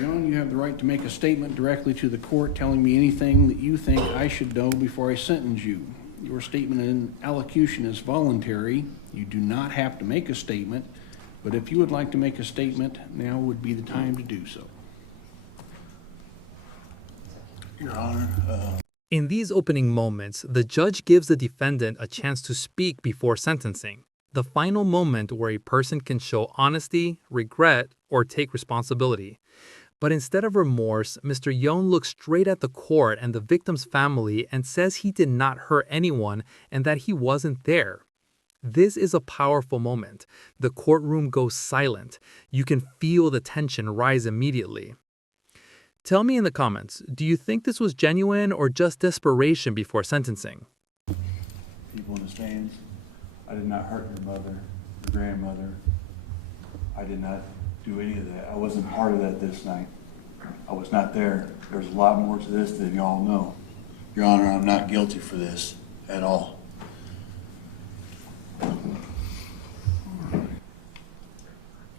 John, you have the right to make a statement directly to the court telling me anything that you think I should know before I sentence you. Your statement in allocution is voluntary. You do not have to make a statement, but if you would like to make a statement, now would be the time to do so. Your Honor. In these opening moments, the judge gives the defendant a chance to speak before sentencing, the final moment where a person can show honesty, regret, or take responsibility. But instead of remorse, Mr. Yohn looks straight at the court and the victim's family and says he did not hurt anyone and that he wasn't there. This is a powerful moment. The courtroom goes silent. You can feel the tension rise immediately. Tell me in the comments, do you think this was genuine or just desperation before sentencing? People in the stands, I did not hurt your mother, your grandmother. I did not do any of that. I wasn't part of that this night. I was not there. There's a lot more to this than y'all know. Your Honor, I'm not guilty for this at all.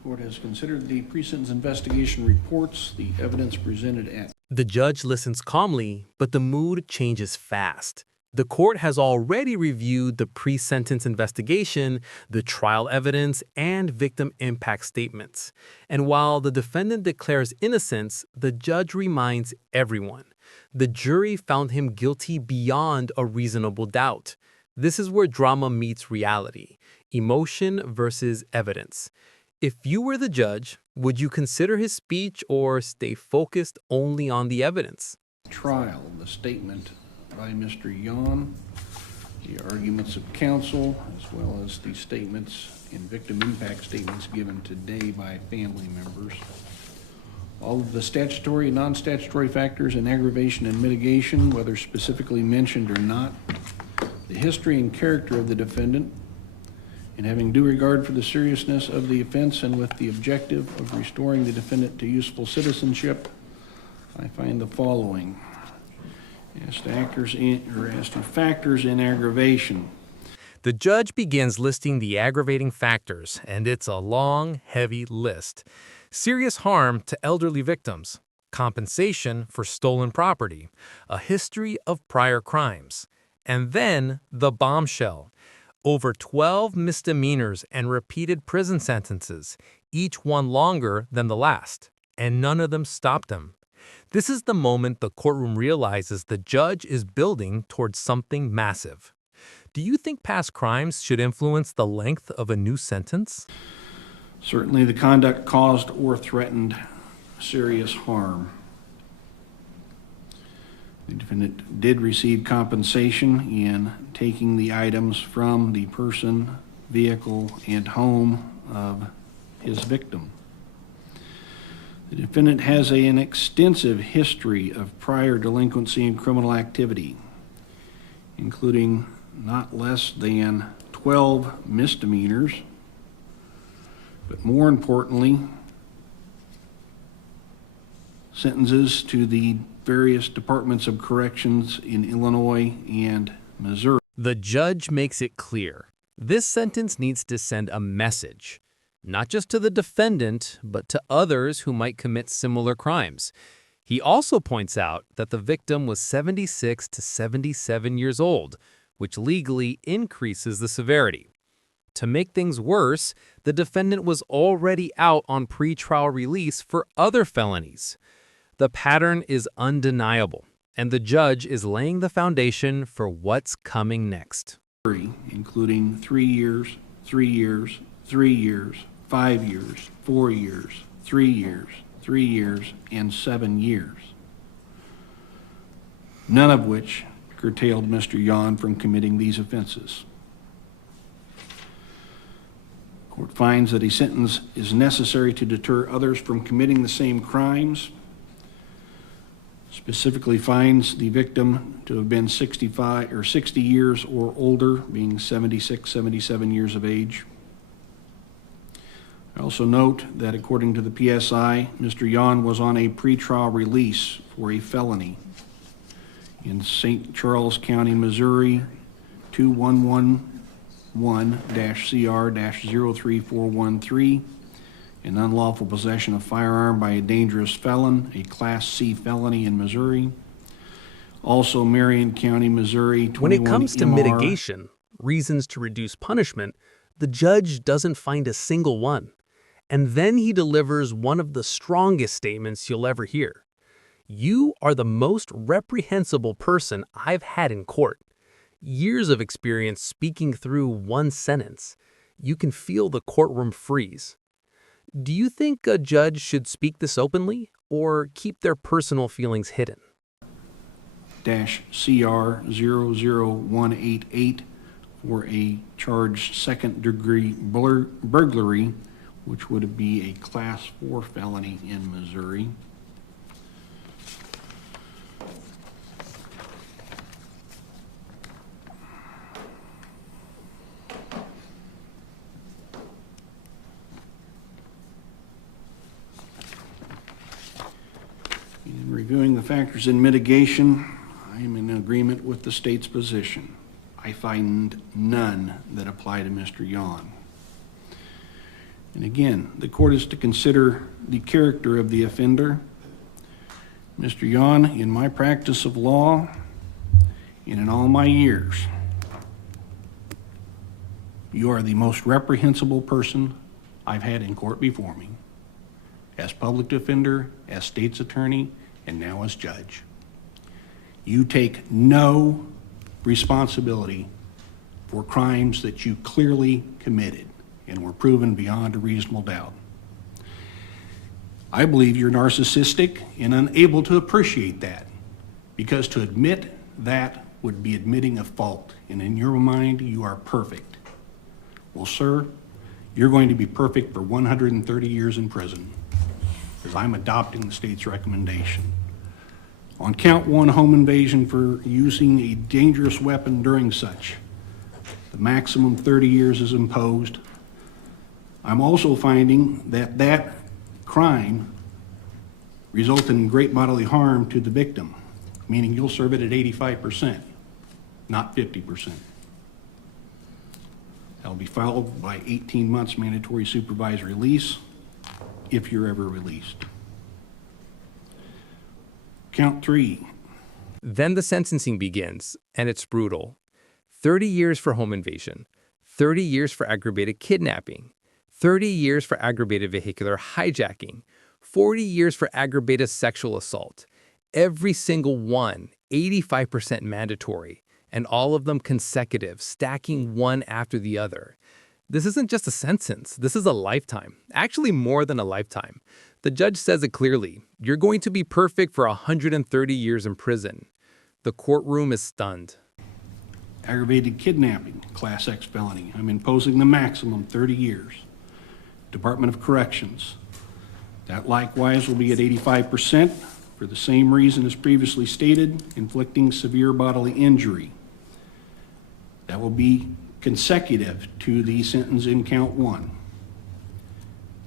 Court has considered the pre-sentence investigation reports, the evidence presented at. The judge listens calmly, but the mood changes fast. The court has already reviewed the pre-sentence investigation, the trial evidence, and victim impact statements. And while the defendant declares innocence, the judge reminds everyone. The jury found him guilty beyond a reasonable doubt. This is where drama meets reality, emotion versus evidence. If you were the judge, would you consider his speech or stay focused only on the evidence? Trial, the statement by Mr. Yohn, the arguments of counsel, as well as the statements and victim impact statements given today by family members. All of the statutory and non-statutory factors in aggravation and mitigation, whether specifically mentioned or not, the history and character of the defendant, and having due regard for the seriousness of the offense and with the objective of restoring the defendant to useful citizenship, I find the following. As to factors in aggravation. The judge begins listing the aggravating factors, and it's a long, heavy list. Serious harm to elderly victims, compensation for stolen property, a history of prior crimes, and then the bombshell. Over 12 misdemeanors and repeated prison sentences, each one longer than the last, and none of them stopped him. This is the moment the courtroom realizes the judge is building towards something massive. Do you think past crimes should influence the length of a new sentence? Certainly the conduct caused or threatened serious harm. The defendant did receive compensation in taking the items from the person, vehicle, and home of his victim. The defendant has an extensive history of prior delinquency and criminal activity, including not less than 12 misdemeanors, but more importantly, sentences to the various departments of corrections in Illinois and Missouri. The judge makes it clear. This sentence needs to send a message, not just to the defendant, but to others who might commit similar crimes. He also points out that the victim was 76 to 77 years old, which legally increases the severity. To make things worse, the defendant was already out on pretrial release for other felonies. The pattern is undeniable, and the judge is laying the foundation for what's coming next. Including 3 years, 3 years, 3 years, 5 years, 4 years, 3 years, 3 years, and 7 years. None of which curtailed Mr. Yohn from committing these offenses. The court finds that a sentence is necessary to deter others from committing the same crimes. Specifically finds the victim to have been 65 or 60 years or older, being 76, 77 years of age. I also note that according to the PSI, Mr. Yohn was on a pretrial release for a felony in St. Charles County, Missouri, 2111-CR-03413, an unlawful possession of firearm by a dangerous felon, a Class C felony in Missouri. Also, Marion County, Missouri, 21 When it comes to MR. mitigation, reasons to reduce punishment, the judge doesn't find a single one. And then he delivers one of the strongest statements you'll ever hear. You are the most reprehensible person I've had in court. Years of experience speaking through one sentence. You can feel the courtroom freeze. Do you think a judge should speak this openly or keep their personal feelings hidden? CR 00188 for a charged second-degree burglary, which would be a Class 4 felony in Missouri. In reviewing the factors in mitigation, I am in agreement with the state's position. I find none that apply to Mr. Yohn. And again, the court is to consider the character of the offender. Mr. Yohn, in my practice of law and in all my years, you are the most reprehensible person I've had in court before me, as public defender, as state's attorney, and now as judge. You take no responsibility for crimes that you clearly committed and were proven beyond a reasonable doubt. I believe you're narcissistic and unable to appreciate that, because to admit that would be admitting a fault, and in your mind, you are perfect. Well, sir, you're going to be perfect for 130 years in prison, because I'm adopting the state's recommendation. On count 1, home invasion for using a dangerous weapon during such, the maximum 30 years is imposed. I'm also finding that that crime resulted in great bodily harm to the victim, meaning you'll serve it at 85%, not 50%. That'll be followed by 18 months mandatory supervised release if you're ever released. Count 3. Then the sentencing begins, and it's brutal. 30 years for home invasion, 30 years for aggravated kidnapping, 30 years for aggravated vehicular hijacking, 40 years for aggravated sexual assault. Every single one, 85% mandatory, and all of them consecutive, stacking one after the other. This isn't just a sentence, this is a lifetime. Actually, more than a lifetime. The judge says it clearly. You're going to be perfect for 130 years in prison. The courtroom is stunned. Aggravated kidnapping, Class X felony. I'm imposing the maximum 30 years. Department of Corrections. That likewise will be at 85% for the same reason as previously stated, inflicting severe bodily injury. That will be consecutive to the sentence in count 1.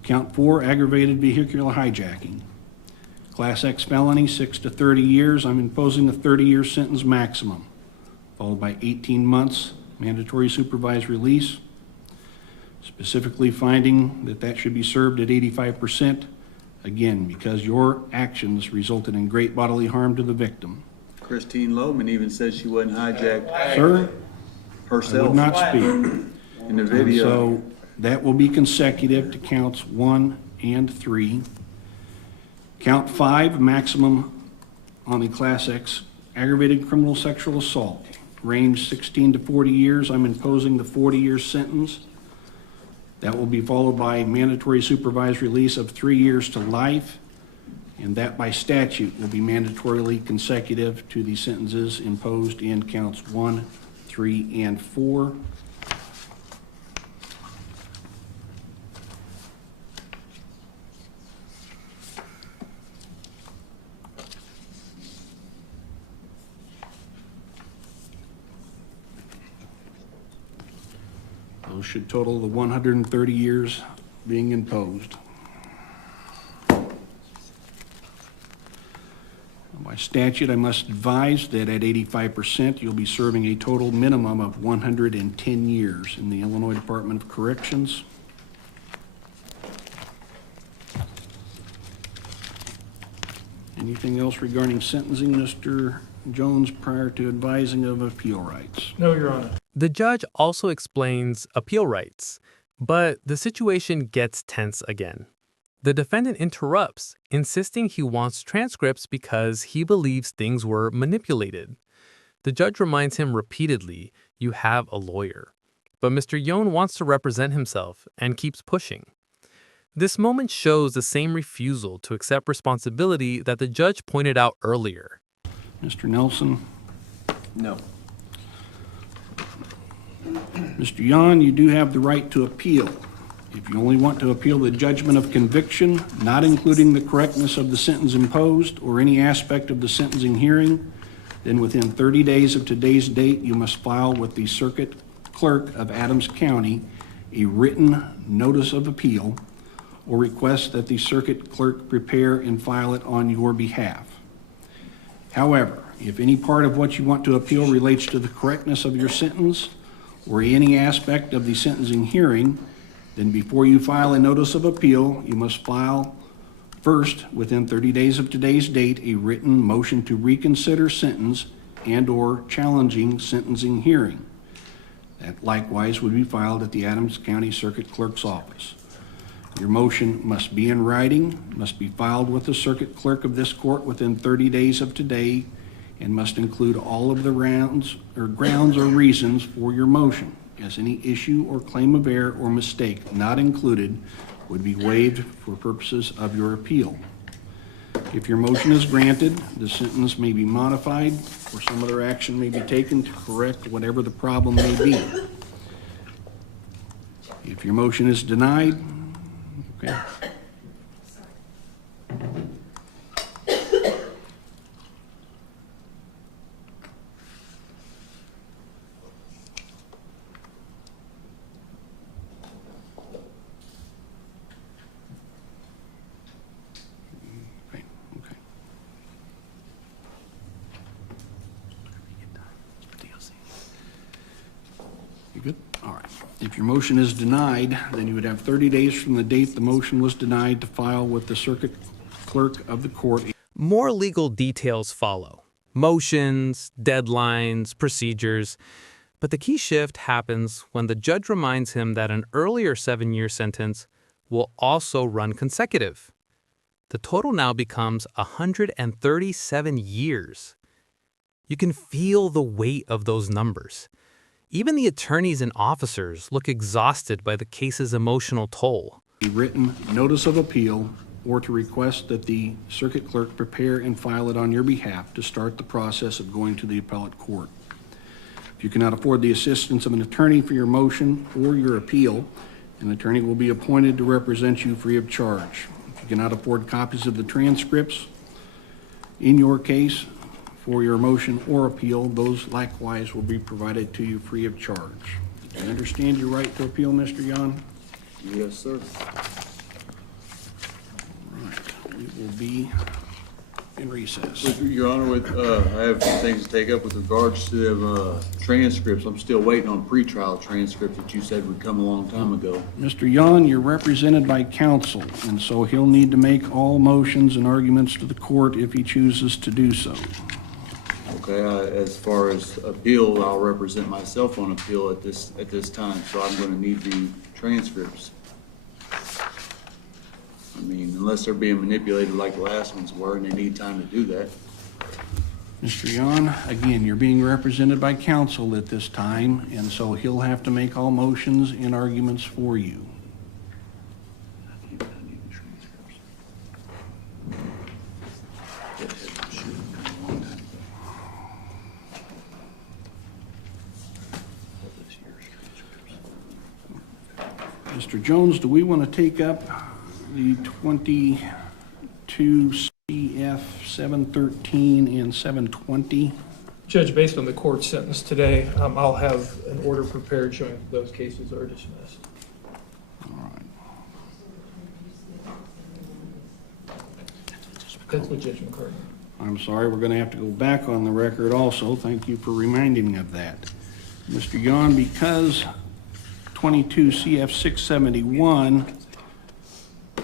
Count 4, aggravated vehicular hijacking. Class X felony, 6 to 30 years. I'm imposing a 30-year sentence maximum, followed by 18 months mandatory supervised release, specifically finding that that should be served at 85%, again, because your actions resulted in great bodily harm to the victim. Christine Lohman even said she wasn't hijacked Sir, I herself would not speak. in the And video. so that will be consecutive to counts 1 and 3. Count 5, maximum on the Class X aggravated criminal sexual assault. Range 16 to 40 years. I'm imposing the 40-year sentence. That will be followed by mandatory supervised release of 3 years to life, and that by statute will be mandatorily consecutive to the sentences imposed in counts 1, 3, and 4. Those should total the 130 years being imposed. By statute, I must advise that at 85%, you'll be serving a total minimum of 110 years in the Illinois Department of Corrections. Anything else regarding sentencing, Mr. Jones, prior to advising of appeal rights? No, Your Honor. The judge also explains appeal rights, but the situation gets tense again. The defendant interrupts, insisting he wants transcripts because he believes things were manipulated. The judge reminds him repeatedly, "You have a lawyer." But Mr. Yohn wants to represent himself and keeps pushing. This moment shows the same refusal to accept responsibility that the judge pointed out earlier. Mr. Nelson? No. Mr. Yohn, you do have the right to appeal. If you only want to appeal the judgment of conviction, not including the correctness of the sentence imposed or any aspect of the sentencing hearing, then within 30 days of today's date, you must file with the Circuit Clerk of Adams County a written notice of appeal or request that the Circuit Clerk prepare and file it on your behalf. However, if any part of what you want to appeal relates to the correctness of your sentence or any aspect of the sentencing hearing, then before you file a notice of appeal, you must file first, within 30 days of today's date, a written motion to reconsider sentence and/or challenging sentencing hearing. That likewise would be filed at the Adams County Circuit Clerk's office. Your motion must be in writing, must be filed with the Circuit Clerk of this court within 30 days of today, and must include all of the grounds or reasons for your motion, as any issue or claim of error or mistake not included would be waived for purposes of your appeal. If your motion is granted, the sentence may be modified or some other action may be taken to correct whatever the problem may be. If your motion is denied, okay. You good? All right. If your motion is denied, then you would have 30 days from the date the motion was denied to file with the Circuit Clerk of the court. More legal details follow: motions, deadlines, procedures. But the key shift happens when the judge reminds him that an earlier 7-year sentence will also run consecutive. The total now becomes 137 years. You can feel the weight of those numbers. Even the attorneys and officers look exhausted by the case's emotional toll. A written notice of appeal or to request that the Circuit Clerk prepare and file it on your behalf to start the process of going to the appellate court. If you cannot afford the assistance of an attorney for your motion or your appeal, an attorney will be appointed to represent you free of charge. If you cannot afford copies of the transcripts in your case for your motion or appeal, those likewise will be provided to you free of charge. Do you understand your right to appeal, Mr. Yohn? Yes, sir. All right, we will be in recess. Your Honor, I have some things to take up with regards to the transcripts. I'm still waiting on pretrial transcripts that you said would come a long time ago. Mr. Yohn, you're represented by counsel, and so he'll need to make all motions and arguments to the court if he chooses to do so. Okay, as far as appeal, I'll represent myself on appeal at this time, so I'm going to need the transcripts. I mean, unless they're being manipulated like the last ones were, and they need time to do that. Mr. Yohn, again, you're being represented by counsel at this time, and so he'll have to make all motions and arguments for you. I need the transcripts. Mr. Jones, do we want to take up the 22 CF 713 and 720? Judge, based on the court sentence today, I'll have an order prepared showing that those cases are dismissed. All right. That's what Judge McCartney. I'm sorry, we're going to have to go back on the record also. Thank you for reminding me of that. Mr. Yohn, because 22 CF 671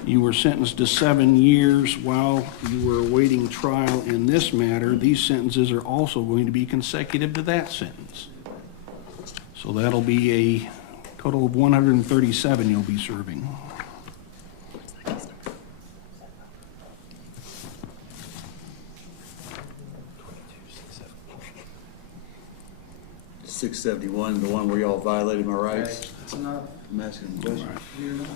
You were sentenced to 7 years while you were awaiting trial in this matter. These sentences are also going to be consecutive to that sentence. So that'll be a total of 137 you'll be serving. .671, the one where y'all violated my rights. That's enough. I'm asking a question.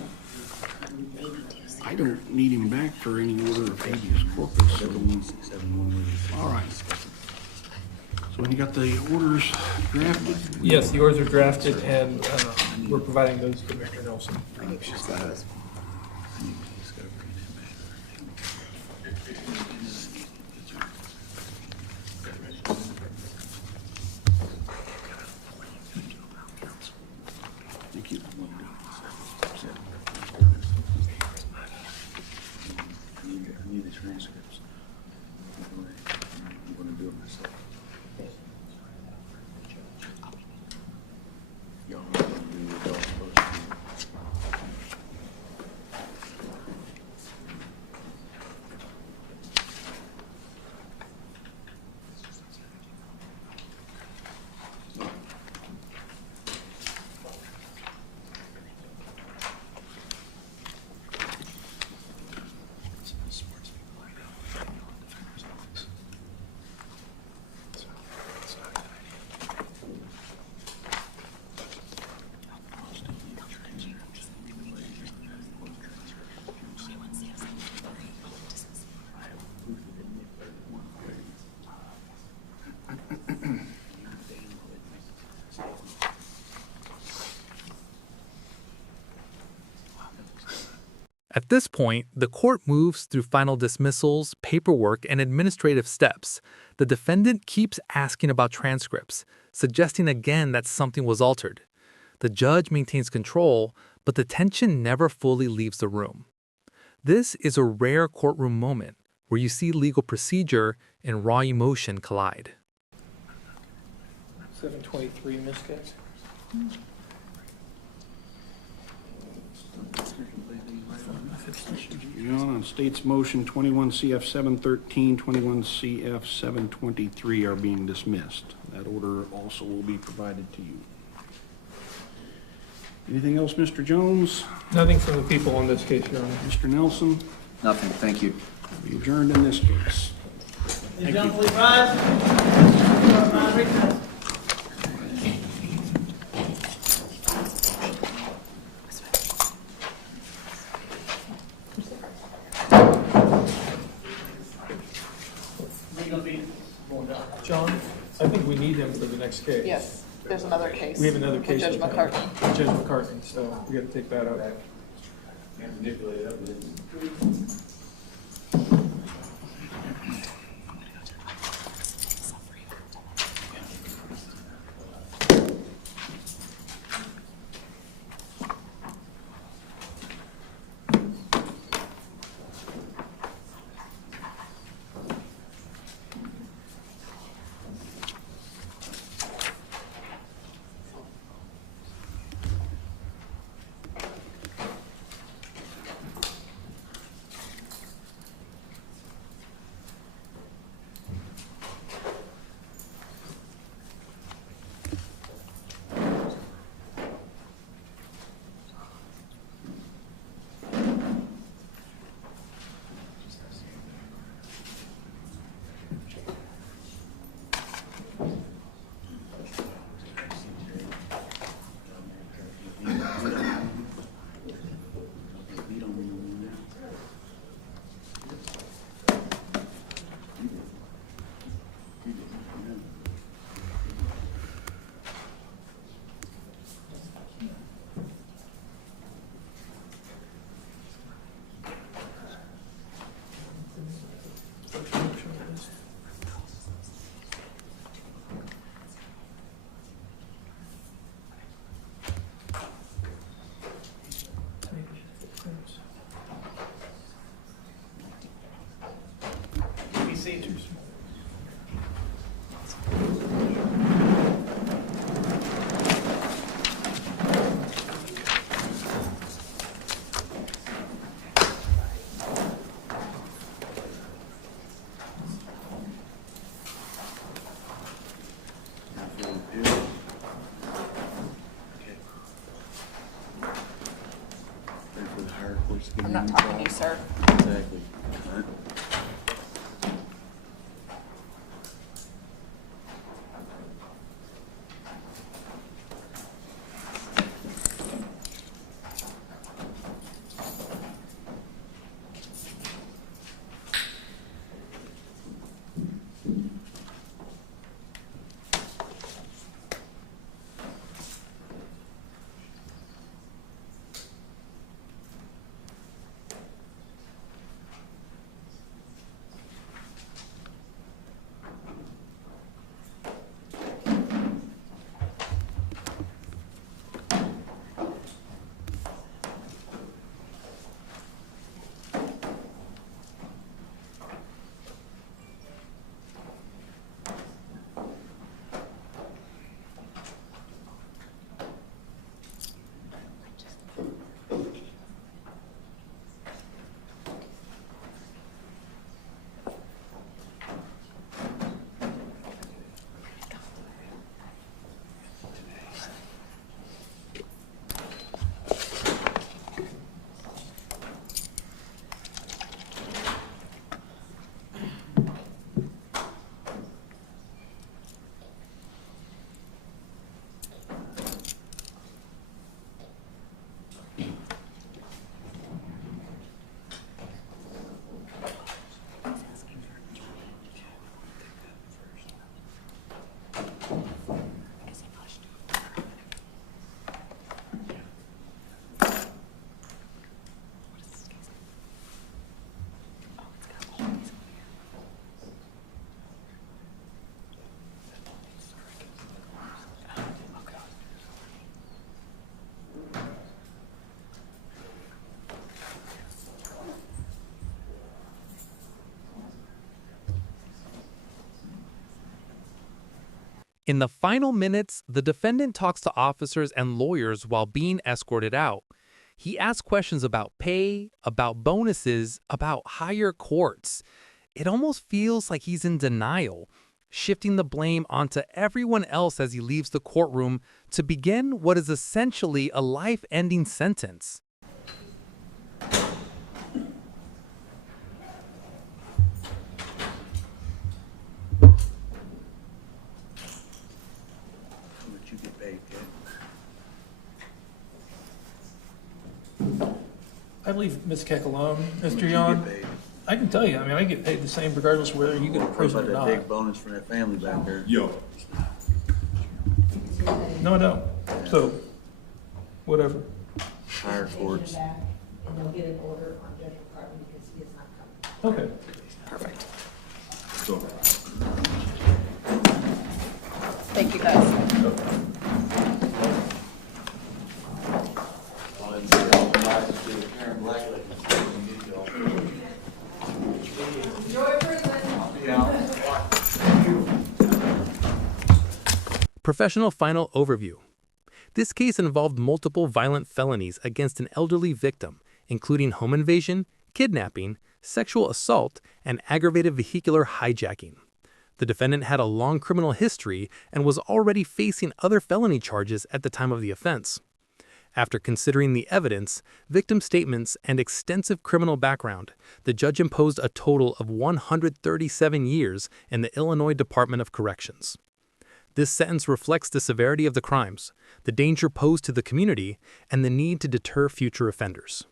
I don't need him back for any order of habeas corpus. 671. All right. So when you got the orders drafted? Yes, the orders are drafted, and we're providing those to Mr. Nelson. Thank you. I need the transcripts. I'm going to do it myself. Y'all are going to do what y'all supposed to do. At this point, the court moves through final dismissals, paperwork, and administrative steps. The defendant keeps asking about transcripts, suggesting again that something was altered. The judge maintains control, but the tension never fully leaves the room. This is a rare courtroom moment where you see legal procedure and raw emotion collide. 723, Ms. Katz. Yohn, on state's motion, 21 CF 713, 21 CF 723 are being dismissed. That order also will be provided to you. Anything else, Mr. Jones? Nothing from the people on this case, Your Honor. Mr. Nelson? Nothing, thank you. We adjourned in this case. Ladies and gentlemen, please rise. Recess. John, I think we need him for the next case. Yes, there's another case. We have another with case. Judge with him. McCartney. Judge McCartney, so we gotta take that out. Be seated. not talking to you, sir. Exactly. All right. In the final minutes, the defendant talks to officers and lawyers while being escorted out. He asks questions about pay, about bonuses, about higher courts. It almost feels like he's in denial, shifting the blame onto everyone else as he leaves the courtroom to begin what is essentially a life-ending sentence. What you get paid, kid? I believe Ms. Keck alone, What Mr. you Yohn. get paid? I can tell you, I mean, I get paid the same regardless of whether you go to What prison about or that not. big bonus from that family back there? Yo. No, I don't. So, whatever. Higher courts. And they'll get an order on Judge McCartney because he is not coming. Okay. Perfect. Go. Thank you, guys. Professional final overview. This case involved multiple violent felonies against an elderly victim, including home invasion, kidnapping, sexual assault, and aggravated vehicular hijacking. The defendant had a long criminal history and was already facing other felony charges at the time of the offense. After considering the evidence, victim statements, and extensive criminal background, the judge imposed a total of 137 years in the Illinois Department of Corrections. This sentence reflects the severity of the crimes, the danger posed to the community, and the need to deter future offenders.